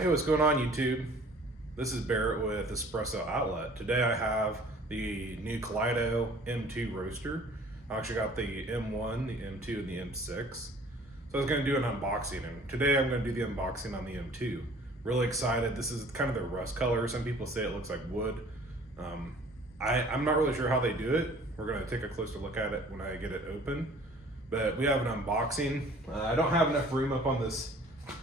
Hey, what's going on YouTube? This is Barrett with Espresso Outlet. Today I have the new Kaleido M2 roaster. I actually got the M1, the M2, and the M6. So I was going to do an unboxing, and today I'm going to do the unboxing on the M2. Really excited. This is kind of the rust color. Some people say it looks like wood. I'm not really sure how they do it. We're going to take a closer look at it when I get it open. But we have an unboxing. I don't have enough room up on this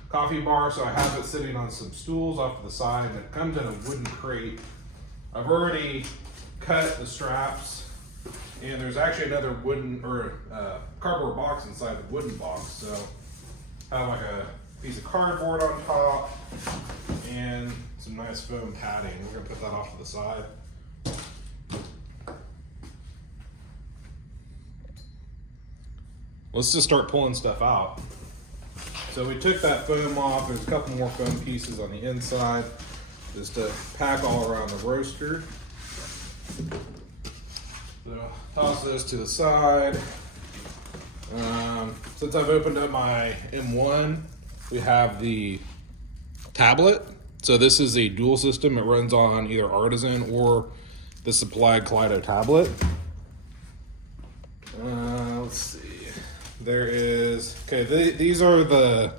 coffee bar, so I have it sitting on some stools off to the side. It comes in a wooden crate. I've already cut the straps, and there's actually another wooden or cardboard box inside the wooden box. So I have like a piece of cardboard on top and some nice foam padding. We're gonna put that off to the side. Let's just start pulling stuff out. So we took that foam off. There's a couple more foam pieces on the inside just to pack all around the roaster. So toss those to the side. Since I've opened up my M1, we have the tablet. So this is a dual system. It runs on either Artisan or the supplied Kaleido tablet. Let's see. There is, okay, these are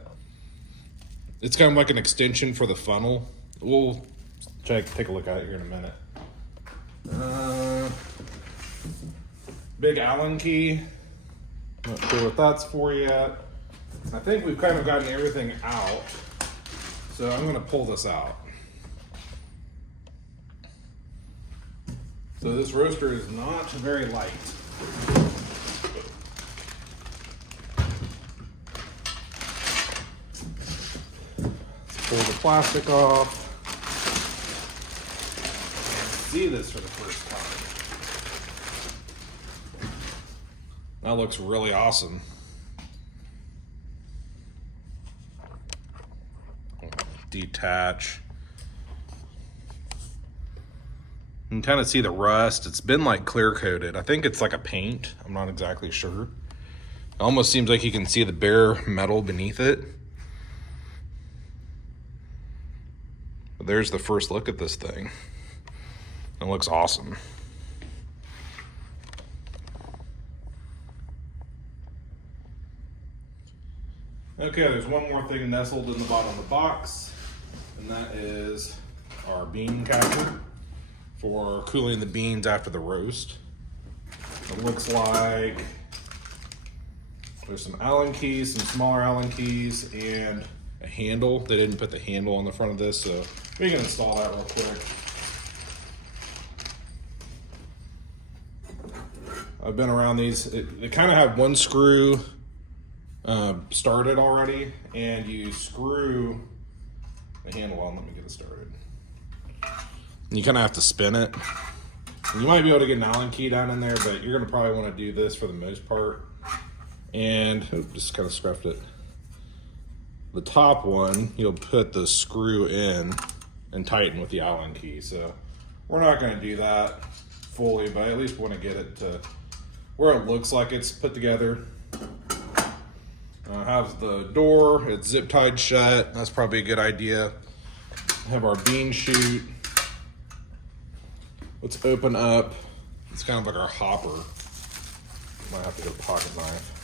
it's kind of like an extension for the funnel. We'll take a look at it here in a minute. Big Allen key. Not sure what that's for yet. I think we've kind of gotten everything out. So I'm gonna pull this out. So this roaster is not very light. Pull the plastic off. See this for the first time. That looks really awesome. Detach. You can kind of see the rust. It's been like clear coated. I think it's like a paint. I'm not exactly sure. It almost seems like you can see the bare metal beneath it. There's the first look at this thing. It looks awesome. Okay, there's one more thing nestled in the bottom of the box, and that is our bean catcher for cooling the beans after the roast. It looks like there's some Allen keys, some smaller Allen keys, and a handle. They didn't put the handle on the front of this, so we can install that real quick. I've been around these. They kind of have one screw started already, and you screw the handle on. Let me get it started. You kind of have to spin it. And you might be able to get an Allen key down in there, but you're gonna probably want to do this for the most part. And just kind of scuffed it. The top one, you'll put the screw in and tighten with the Allen key. So we're not going to do that fully, but I at least want to get it to where it looks like it's put together. Has the door, it's zip tied shut. That's probably a good idea. Have our bean chute. Let's open up. It's kind of like our hopper. Might have to get a pocket knife.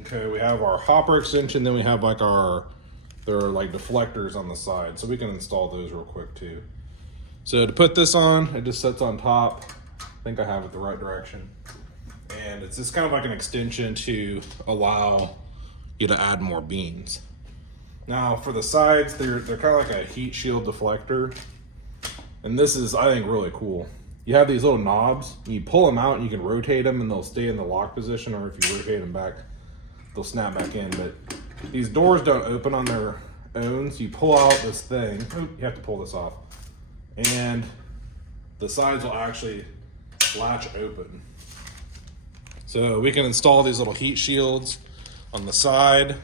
Okay, we have our hopper extension, then we have like there are like deflectors on the side, so we can install those real quick too. So to put this on, it just sits on top. I think I have it the right direction. And it's just kind of like an extension to allow you to add more beans. Now for the sides, they're kind of like a heat shield deflector. And this is, I think, really cool. You have these little knobs, and you pull them out and you can rotate them and they'll stay in the lock position, or if you rotate them back, they'll snap back in. But these doors don't open on their own, so you pull out this thing. You have to pull this off, and the sides will actually latch open. So we can install these little heat shields on the side.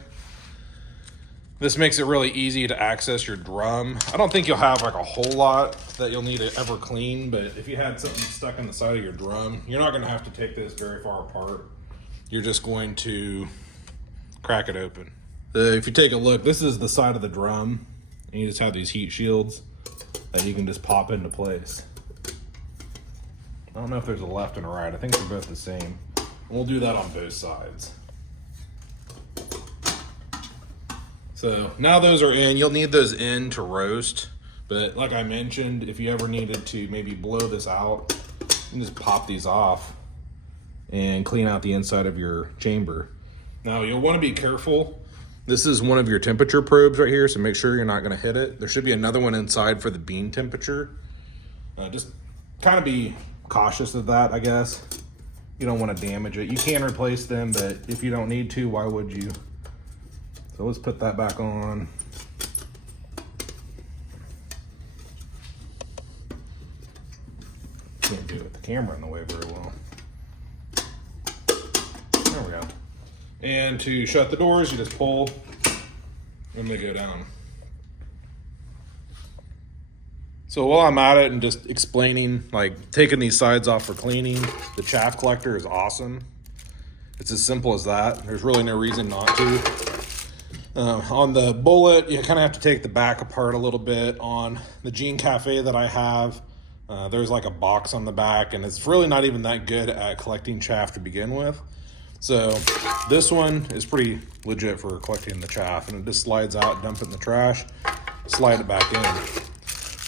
This makes it really easy to access your drum. I don't think you'll have like a whole lot that you'll need to ever clean, but if you had something stuck in the side of your drum, you're not gonna have to take this very far apart. You're just going to crack it open. If you take a look, this is the side of the drum, and you just have these heat shields that you can just pop into place. I don't know if there's a left and a right. I think they're both the same. We'll do that on both sides. So now those are in. You'll need those in to roast. But like I mentioned, if you ever needed to maybe blow this out, you can just pop these off and clean out the inside of your chamber. Now you'll want to be careful. This is one of your temperature probes right here, so make sure you're not going to hit it. There should be another one inside for the bean temperature. Just kind of be cautious of that, I guess. You don't want to damage it. You can replace them, but if you don't need to, why would you? So let's put that back on. Can't do it with the camera in the way very well. There we go. And to shut the doors, you just pull and they go down. So while I'm at it and just explaining, like taking these sides off for cleaning, the chaff collector is awesome. It's as simple as that. There's really no reason not to. On the bullet, you kind of have to take the back apart a little bit. On the Jean Cafe that I have, there's like a box on the back, and it's really not even that good at collecting chaff to begin with. So this one is pretty legit for collecting the chaff, and it just slides out, dump it in the trash, slide it back in.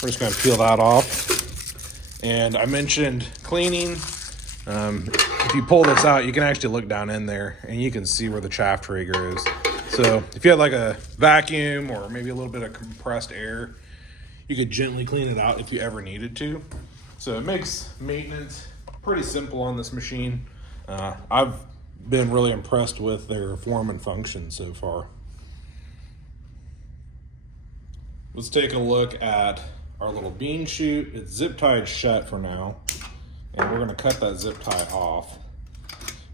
We're just gonna peel that off. And I mentioned cleaning. If you pull this out, you can actually look down in there and you can see where the chaff trigger is. So if you had like a vacuum or maybe a little bit of compressed air, you could gently clean it out if you ever needed to. So it makes maintenance pretty simple on this machine. I've been really impressed with their form and function so far. Let's take a look at our little bean chute. It's zip tied shut for now, and we're gonna cut that zip tie off.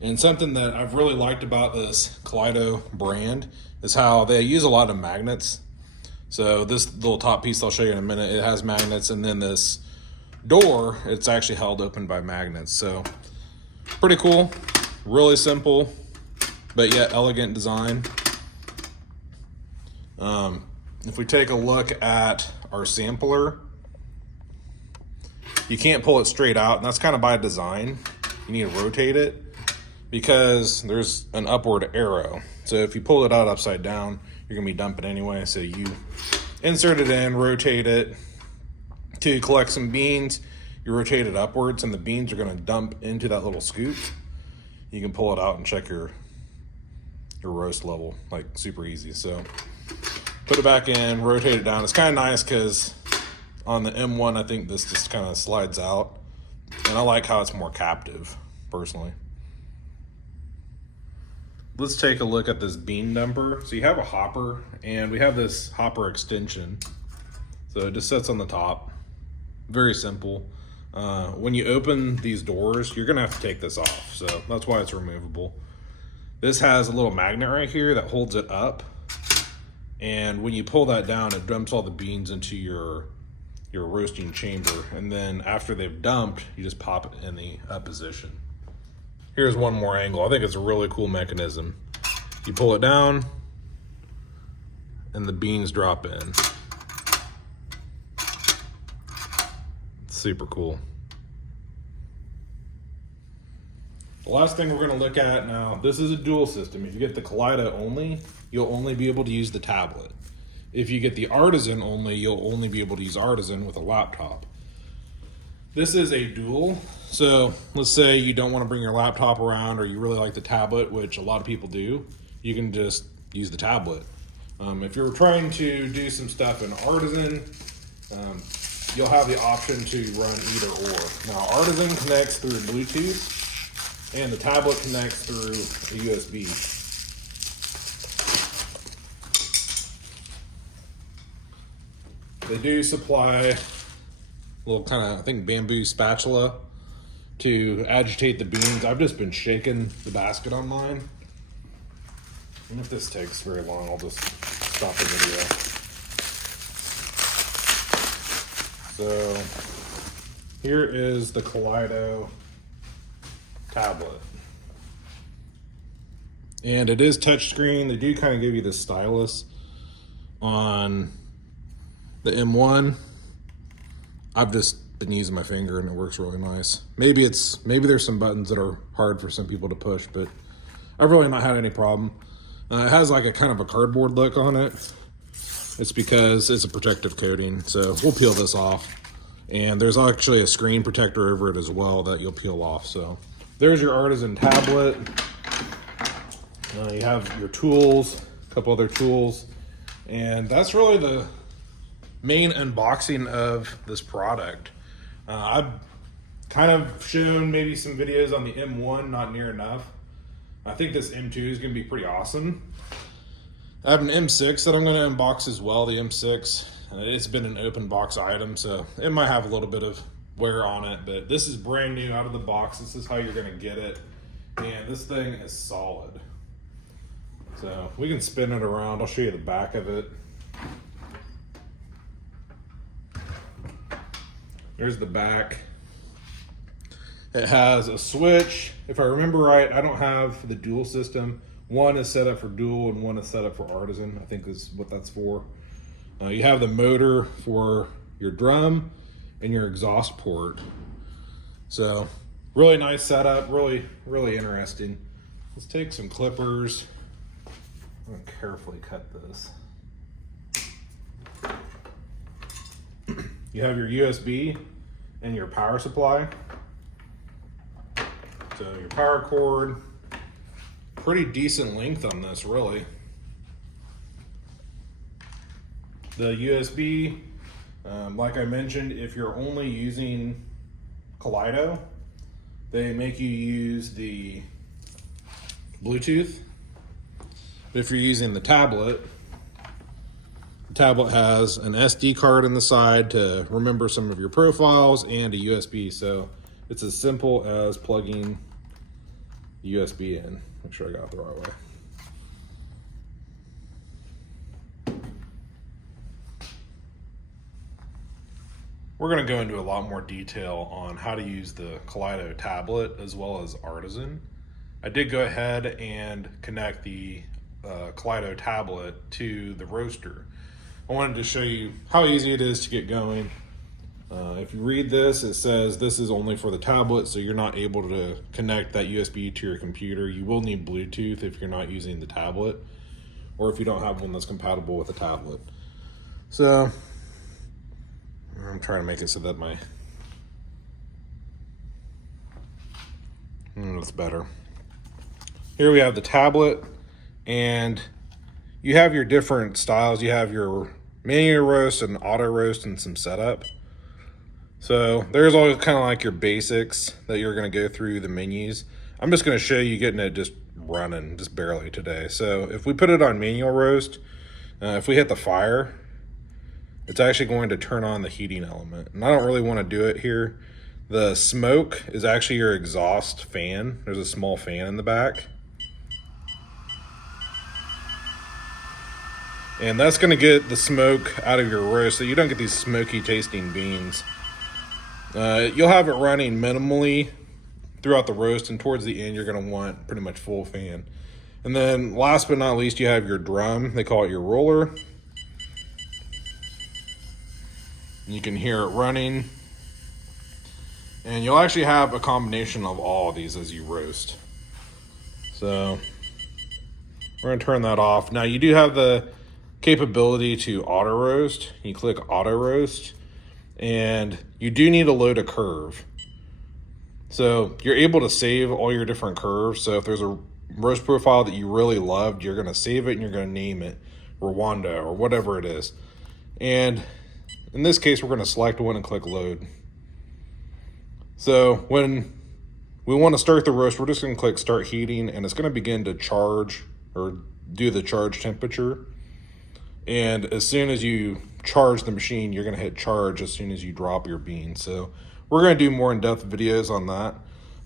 And something that I've really liked about this Kaleido brand is how they use a lot of magnets. So this little top piece I'll show you in a minute, it has magnets, and then this door, it's actually held open by magnets. So pretty cool, really simple, but yet elegant design. If we take a look at our sampler, you can't pull it straight out, and that's kind of by design. You need to rotate it because there's an upward arrow. So if you pull it out upside down, you're gonna be dumping anyway. So you insert it in, rotate it. To collect some beans, you rotate it upwards, and the beans are gonna dump into that little scoop. You can pull it out and check your roast level, like super easy. So put it back in, rotate it down. It's kind of nice because on the M1, I think this just kind of slides out. And I like how it's more captive, personally. Let's take a look at this bean dumper. So you have a hopper, and we have this hopper extension. So it just sits on the top. Very simple. When you open these doors, you're gonna have to take this off. So that's why it's removable. This has a little magnet right here that holds it up. And when you pull that down, it dumps all the beans into your roasting chamber. And then after they've dumped, you just pop it in the up position. Here's one more angle. I think it's a really cool mechanism. You pull it down and the beans drop in. It's super cool. The last thing we're gonna look at now, this is a dual system. If you get the Kaleido only, you'll only be able to use the tablet. If you get the Artisan only, you'll only be able to use Artisan with a laptop. This is a dual. So let's say you don't want to bring your laptop around, or you really like the tablet, which a lot of people do, you can just use the tablet. If you're trying to do some stuff in Artisan, you'll have the option to run either or. Now Artisan connects through Bluetooth, and the tablet connects through a USB. They do supply a little kind of, I think, bamboo spatula to agitate the beans. I've just been shaking the basket on mine. And if this takes very long, I'll just stop the video. So here is the Kaleido tablet. And it is touchscreen. They do kind of give you the stylus on the M1. I've just been using my finger and it works really nice. Maybe there's some buttons that are hard for some people to push, but I've really not had any problem. It has like a kind of a cardboard look on it. It's because it's a protective coating. So we'll peel this off. And there's actually a screen protector over it as well that you'll peel off. So there's your Artisan tablet. You have your tools, a couple other tools, and that's really the main unboxing of this product. I've kind of shown maybe some videos on the M1, not near enough. I think this M2 is going to be pretty awesome. I have an M6 that I'm going to unbox as well, the M6. It's been an open box item, so it might have a little bit of wear on it, but this is brand new out of the box. This is how you're going to get it, and this thing is solid. So we can spin it around. I'll show you the back of it. There's the back. It has a switch. If I remember right, I don't have the dual system. One is set up for dual and one is set up for Artisan. I think is what that's for. You have the motor for your drum and your exhaust port. So really nice setup, really interesting. Let's take some clippers. I'm gonna carefully cut this. You have your USB and your power supply. So your power cord, pretty decent length on this, really. The USB, like I mentioned, if you're only using Kaleido, they make you use the Bluetooth. But if you're using the tablet has an SD card in the side to remember some of your profiles and a USB. So it's as simple as plugging the USB in. Make sure I got it the right way. We're going to go into a lot more detail on how to use the Kaleido tablet as well as Artisan. I did go ahead and connect the Kaleido tablet to the roaster. I wanted to show you how easy it is to get going. If you read this, it says this is only for the tablet, so you're not able to connect that USB to your computer. You will need Bluetooth if you're not using the tablet, or if you don't have one that's compatible with the tablet. So I'm trying to make it so that that's better. Here we have the tablet, and you have your different styles. You have your manual roast and auto roast and some setup. So there's all kind of like your basics that you're going to go through the menus. I'm just going to show you getting it just running, just barely today. So if we put it on manual roast, if we hit the fire, it's actually going to turn on the heating element. And I don't really want to do it here. The smoke is actually your exhaust fan. There's a small fan in the back. And that's going to get the smoke out of your roast so you don't get these smoky tasting beans. You'll have it running minimally throughout the roast, and towards the end you're going to want pretty much full fan. And then last but not least, you have your drum. They call it your roller. You can hear it running. And you'll actually have a combination of all of these as you roast. So we're going to turn that off. Now you do have the capability to auto roast. You click auto roast, and you do need to load a curve. So you're able to save all your different curves. So if there's a roast profile that you really loved, you're going to save it and you're going to name it Rwanda or whatever it is. And in this case, we're going to select one and click load. So when we want to start the roast, we're just going to click start heating, and it's going to begin to charge or do the charge temperature. And as soon as you charge the machine, you're going to hit charge as soon as you drop your bean. So we're going to do more in-depth videos on that,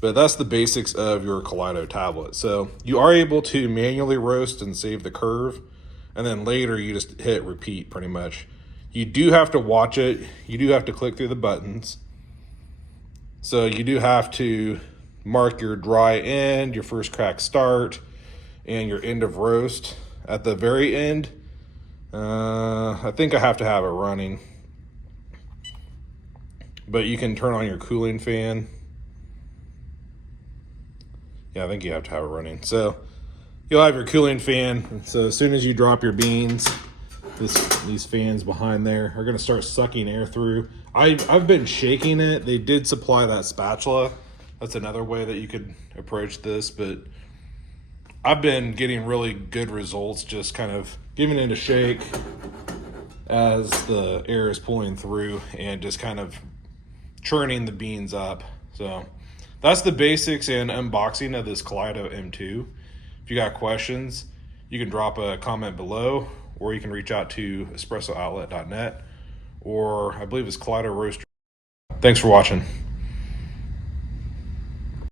but that's the basics of your Kaleido tablet. So you are able to manually roast and save the curve, and then later you just hit repeat pretty much. You do have to watch it. You do have to click through the buttons. So you do have to mark your dry end, your first crack start, and your end of roast. At the very end, I think I have to have it running, but you can turn on your cooling fan. Yeah, I think you have to have it running. So you'll have your cooling fan. So as soon as you drop your beans, these fans behind there are going to start sucking air through. I've been shaking it. They did supply that spatula. That's another way that you could approach this, but I've been getting really good results just kind of giving it a shake as the air is pulling through and just kind of churning the beans up. So that's the basics and unboxing of this Kaleido M2. If you got questions, you can drop a comment below, or you can reach out to espressooutlet.net, or I believe it's Kaleido Roaster. Thanks for watching.